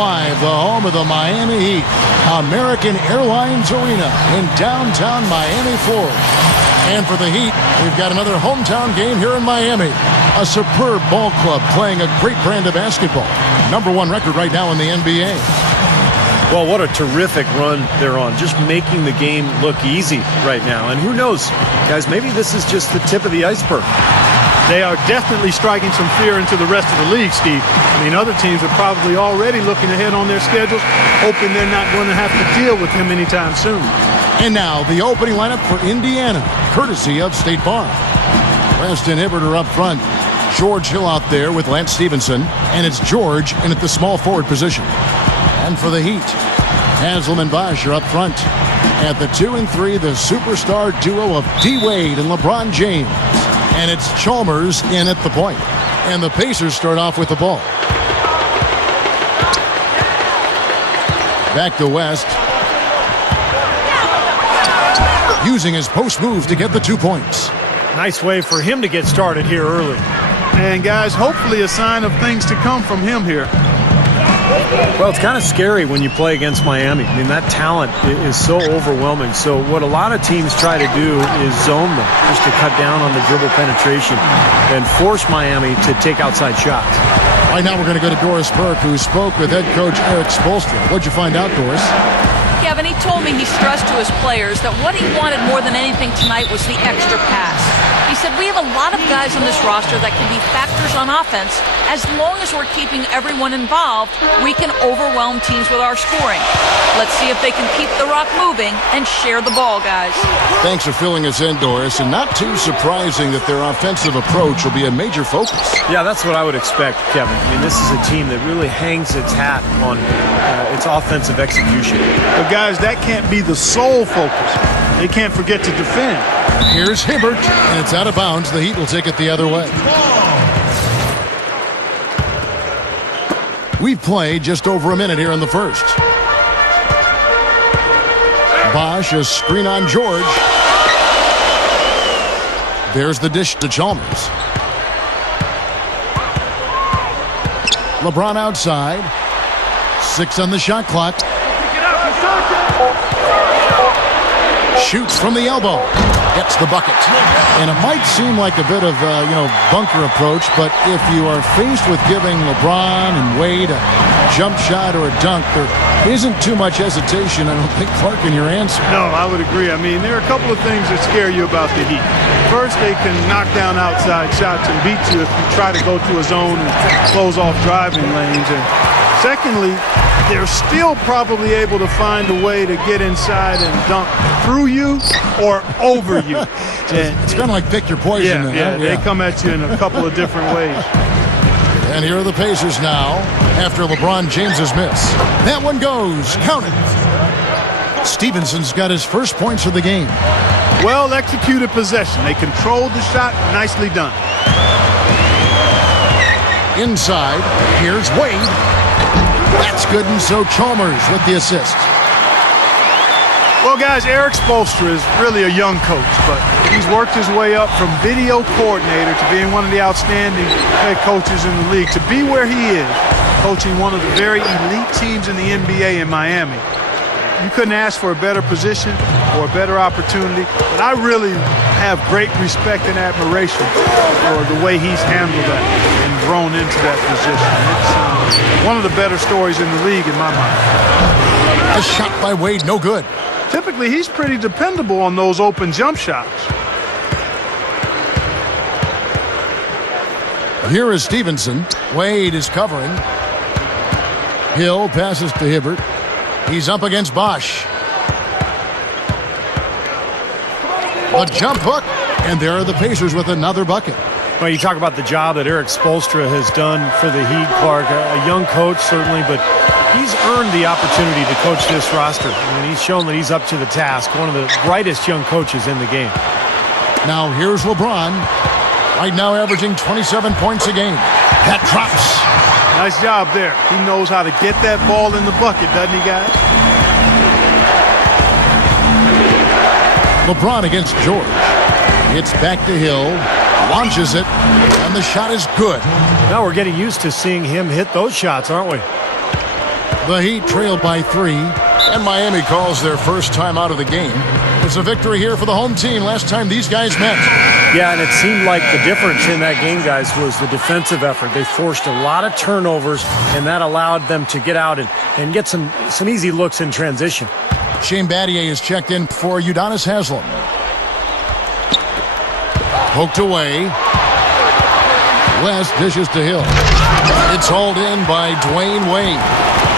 Live, the home of the Miami Heat, American Airlines Arena in downtown Miami, Florida. And for the Heat, we've got another hometown game here in Miami. A superb ball club playing a great brand of basketball. #1 record right now in the NBA. Well, what a terrific run they're on. Just making the game look easy right now. And who knows, guys, maybe this is just the tip of the iceberg. They are definitely striking some fear into the rest of the league, Steve. I mean, other teams are probably already looking ahead on their schedules, hoping they're not going to have to deal with him anytime soon. And now the opening lineup for Indiana, courtesy of State Farm. Preston Hibbert are up front. George Hill out there with Lance Stevenson. And it's George in at the small forward position. And for the Heat, Haslem and Bosh are up front. At the 2 and 3, the superstar duo of D-Wade and LeBron James. And it's Chalmers in at the point. And the Pacers start off with the ball. Back to West. Using his post move to get the 2 points. Nice way for him to get started here early. And, guys, hopefully a sign of things to come from him here. Well, it's kind of scary when you play against Miami. I mean, that talent is so overwhelming. So what a lot of teams try to do is zone them just to cut down on the dribble penetration and force Miami to take outside shots. Right now we're going to go to Doris Burke, who spoke with head coach Erik Spoelstra. What'd you find out, Doris? Kevin, he told me he stressed to his players that what he wanted more than anything tonight was the extra pass. He said, we have a lot of guys on this roster that can be factors on offense. As long as we're keeping everyone involved, we can overwhelm teams with our scoring. Let's see if they can keep the rock moving and share the ball, guys. Thanks for filling us in, Doris. And not too surprising that their offensive approach will be a major focus. Yeah, that's what I would expect, Kevin. I mean, this is a team that really hangs its hat on its offensive execution. But, guys, that can't be the sole focus. They can't forget to defend. Here's Hibbert, and it's out of bounds. The Heat will take it the other way. We've played just over a minute here in the first. Bosh, a screen on George. There's the dish to Chalmers. LeBron outside. 6 on the shot clock. Shoots from the elbow. Gets the bucket. And it might seem like a bit of, bunker approach, but if you are faced with giving LeBron and Wade a jump shot or a dunk, there isn't too much hesitation, I don't think, Clark, in your answer. No, I would agree. I mean, there are a couple of things that scare you about the Heat. First, they can knock down outside shots and beat you if you try to go to a zone and close off driving lanes. And secondly, they're still probably able to find a way to get inside and dunk through you or over you. It's kind of like pick your poison. Yeah, they come at you in a couple of different ways. And here are the Pacers now after LeBron James's miss. That one goes. Count it. Stevenson's got his first points of the game. Well executed possession. They controlled the shot. Nicely done. Inside, here's Wade. That's good, and so Chalmers with the assist. Well, guys, Erik Spoelstra is really a young coach, but he's worked his way up from video coordinator to being one of the outstanding head coaches in the league. To be where he is, coaching one of the very elite teams in the NBA in Miami, you couldn't ask for a better position or a better opportunity. But I really have great respect and admiration for the way he's handled that and grown into that position. It's one of the better stories in the league in my mind. A shot by Wade, no good. Typically, he's pretty dependable on those open jump shots. Here is Stevenson. Wade is covering. Hill passes to Hibbert. He's up against Bosh. A jump hook, and there are the Pacers with another bucket. Well, you talk about the job that Erik Spoelstra has done for the Heat, Clark. A young coach, certainly, but he's earned the opportunity to coach this roster. And he's shown that he's up to the task. One of the brightest young coaches in the game. Now here's LeBron. Right now averaging 27 points a game. That drops. Nice job there. He knows how to get that ball in the bucket, doesn't he, guys? LeBron against George. It's back to Hill. Launches it. And the shot is good. Now we're getting used to seeing him hit those shots, aren't we? The Heat trail by 3, and Miami calls their first time out of the game. It's a victory here for the home team last time these guys met. Yeah, and it seemed like the difference in that game, guys, was the defensive effort. They forced a lot of turnovers, and that allowed them to get out and get some easy looks in transition. Shane Battier is checked in for Udonis Haslem. Poked away. West dishes to Hill. It's hauled in by Dwayne Wade.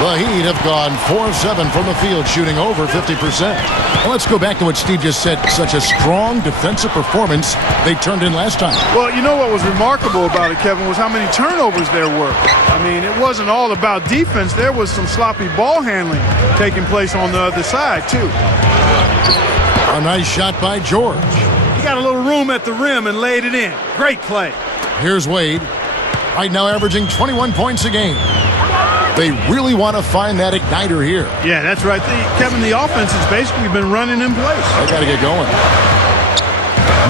The Heat have gone 4 of 7 from the field, shooting over 50%. Well, let's go back to what Steve just said. Such a strong defensive performance they turned in last time. Well, you know what was remarkable about it, Kevin, was how many turnovers there were. I mean, it wasn't all about defense. There was some sloppy ball handling taking place on the other side, too. A nice shot by George. He got a little room at the rim and laid it in. Great play. Here's Wade. Right now averaging 21 points a game. They really want to find that igniter here. Yeah, that's right. Kevin, the offense has basically been running in place. They got to get going.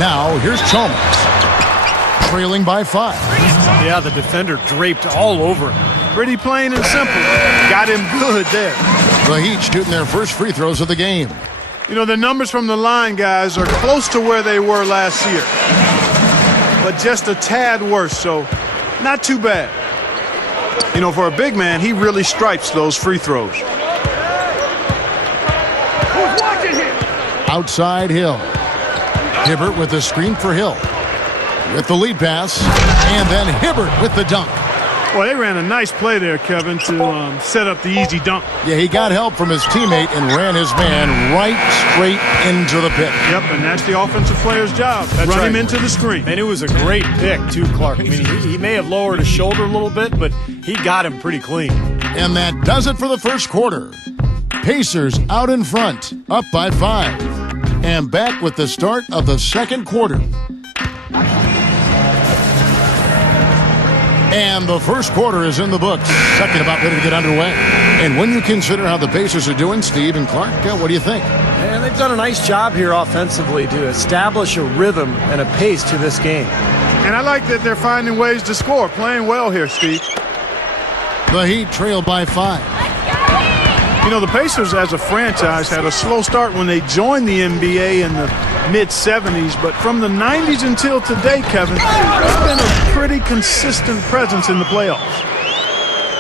Now, here's Chalmers. Trailing by 5. Yeah, the defender draped all over him. Pretty plain and simple. Got him good there. The Heat shooting their first free throws of the game. You know, the numbers from the line, guys, are close to where they were last year. But just a tad worse, so not too bad. You know, for a big man, he really stripes those free throws. Outside Hill. Hibbert with the screen for Hill. With the lead pass. And then Hibbert with the dunk. Well, they ran a nice play there, Kevin, to set up the easy dunk. Yeah, he got help from his teammate and ran his man right straight into the pit. Yep, and that's the offensive player's job. Run him into the screen. And it was a great pick, too, Clark. I mean, he may have lowered his shoulder a little bit, but he got him pretty clean. And that does it for the first quarter. Pacers out in front, up by 5. And back with the start of the second quarter. And the first quarter is in the books. Second about ready to get underway. And when you consider how the Pacers are doing, Steve and Clark, what do you think? And they've done a nice job here offensively to establish a rhythm and a pace to this game. And I like that they're finding ways to score. Playing well here, Steve. The Heat trail by 5. You know, the Pacers as a franchise had a slow start when they joined the NBA in the mid-'70s, but from the 90s until today, Kevin, it's been a pretty consistent presence in the playoffs.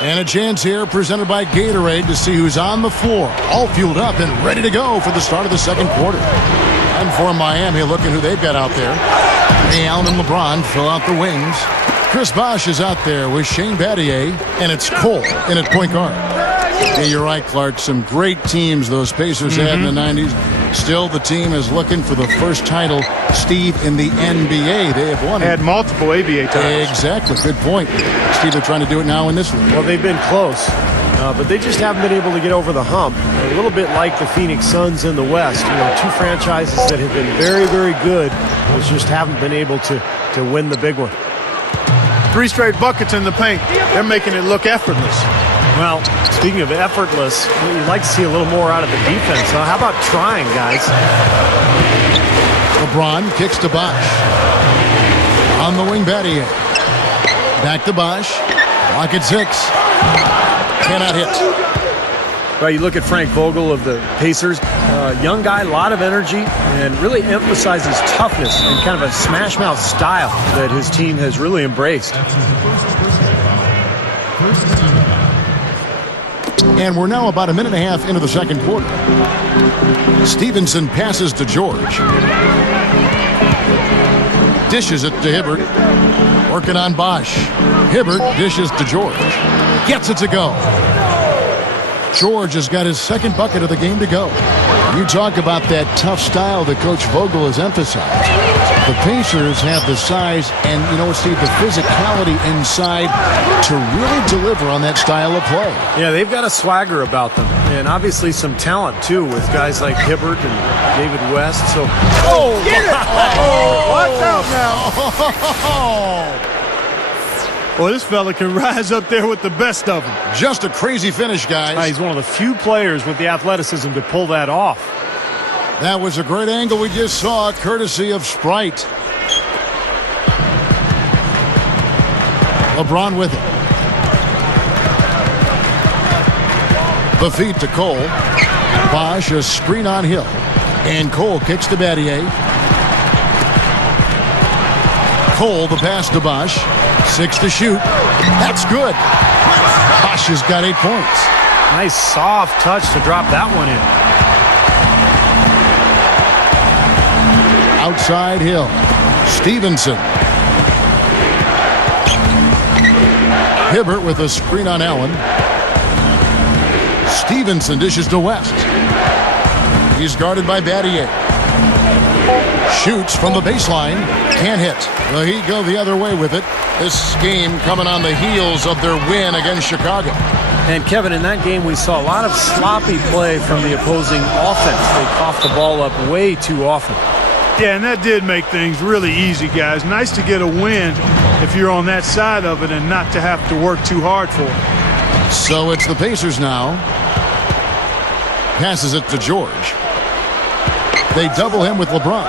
And a chance here presented by Gatorade to see who's on the floor, all fueled up and ready to go for the start of the second quarter. And for Miami, looking who they've got out there. Ray Allen and LeBron fill out the wings. Chris Bosh is out there with Shane Battier, and it's Cole in at point guard. Yeah, you're right, Clark. Some great teams those Pacers had in the 90s. Still, the team is looking for the first title, Steve, in the NBA. They have won it. Had multiple ABA titles. Exactly. Good point. Steve, they're trying to do it now in this league. Well, they've been close, but they just haven't been able to get over the hump. A little bit like the Phoenix Suns in the West. You know, two franchises that have been very, very good, but just haven't been able to win the big one. 3 straight buckets in the paint. They're making it look effortless. Well, speaking of effortless, you'd like to see a little more out of the defense. How about trying, guys? LeBron kicks to Bosh. On the wing, Battier. Back to Bosh. Clock at 6. Cannot hit. Well, you look at Frank Vogel of the Pacers. Young guy, a lot of energy, and really emphasizes toughness and kind of a smash-mouth style that his team has really embraced. And we're now about a minute and a half into the second quarter. Stevenson passes to George. Dishes it to Hibbert. Working on Bosh. Hibbert dishes to George. Gets it to go. George has got his second bucket of the game to go. You talk about that tough style that Coach Vogel has emphasized. The Pacers have the size and, you know, Steve, the physicality inside to really deliver on that style of play. Yeah, they've got a swagger about them, and obviously some talent, too, with guys like Hibbert and David West. So, Watch out now. Well, this fella can rise up there with the best of them. Just a crazy finish, guys. He's one of the few players with the athleticism to pull that off. That was a great angle we just saw, courtesy of Sprite. LeBron with it. The feed to Cole. Bosch, a screen on Hill. And Cole kicks to Battier. Cole, the pass to Bosch. 6 to shoot. That's good. Bosch has got 8 points. Nice soft touch to drop that one in. Outside Hill. Stevenson. Hibbert with a screen on Allen. Stevenson dishes to West. He's guarded by Battier. Shoots from the baseline. Can't hit. The Heat go the other way with it. This game coming on the heels of their win against Chicago. And Kevin, in that game we saw a lot of sloppy play from the opposing offense. They coughed the ball up way too often. Yeah, and that did make things really easy, guys. Nice to get a win if you're on that side of it and not to have to work too hard for it. So it's the Pacers now. Passes it to George. They double him with LeBron.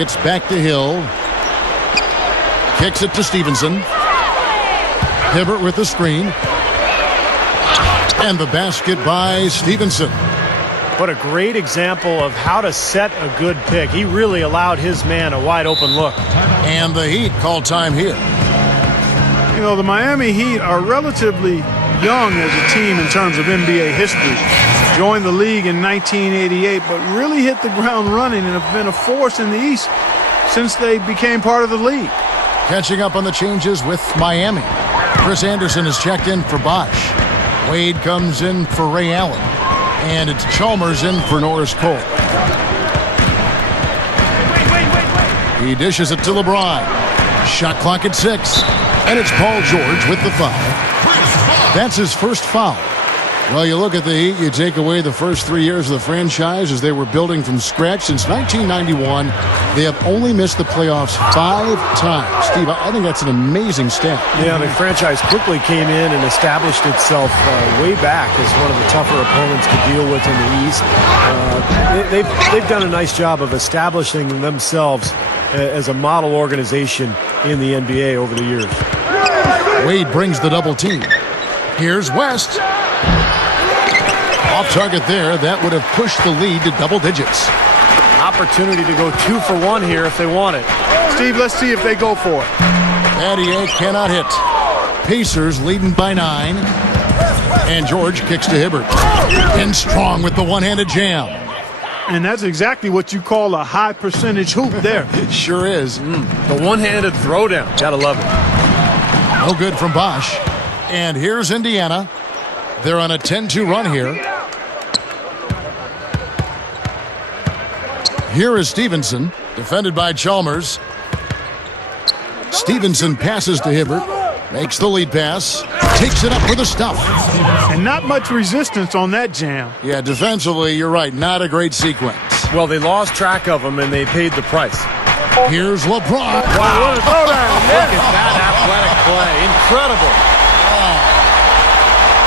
It's back to Hill. Kicks it to Stevenson. Hibbert with the screen. And the basket by Stevenson. What a great example of how to set a good pick. He really allowed his man a wide open look. And the Heat call time here. You know, the Miami Heat are relatively young as a team in terms of NBA history. Joined the league in 1988, but really hit the ground running and have been a force in the East since they became part of the league. Catching up on the changes with Miami. Chris Anderson is checked in for Bosch. Wade comes in for Ray Allen. And it's Chalmers in for Norris Cole. He dishes it to LeBron. Shot clock at 6. And it's Paul George with the foul. That's his first foul. Well, you look at the Heat, you take away the first 3 years of the franchise as they were building from scratch. Since 1991, they have only missed the playoffs 5 times. Steve, I think that's an amazing stat. Yeah, the franchise quickly came in and established itself way back as one of the tougher opponents to deal with in the East. They've done a nice job of establishing themselves as a model organization in the NBA over the years. Wade brings the double team. Here's West. Off target there. That would have pushed the lead to double digits. Opportunity to go 2 for 1 here if they want it. Steve, let's see if they go for it. Battier cannot hit. Pacers leading by 9. And George kicks to Hibbert. In strong with the one-handed jam. And that's exactly what you call a high percentage hoop there. Sure is. The one-handed throwdown. Gotta love it. No good from Bosch. And here's Indiana. They're on a 10-2 run here. Here is Stevenson, defended by Chalmers. Stevenson passes to Hibbert, makes the lead pass, takes it up for the stuff. And not much resistance on that jam. Yeah, defensively, you're right, not a great sequence. Well, they lost track of him, and they paid the price. Here's LeBron. Wow, what a throwdown. Look at that athletic play. Incredible.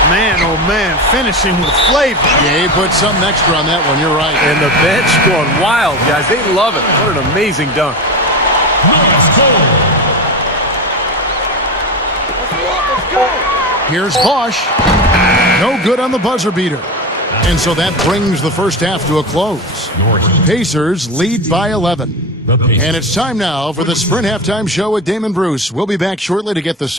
Man, oh man, finishing with flavor. Yeah, he put something extra on that one, you're right. And the bench going wild, guys. They love it. What an amazing dunk. Here's Bosch. No good on the buzzer beater. And so that brings the first half to a close. Pacers lead by 11. And it's time now for the Sprint Halftime Show with Damon Bruce. We'll be back shortly to get the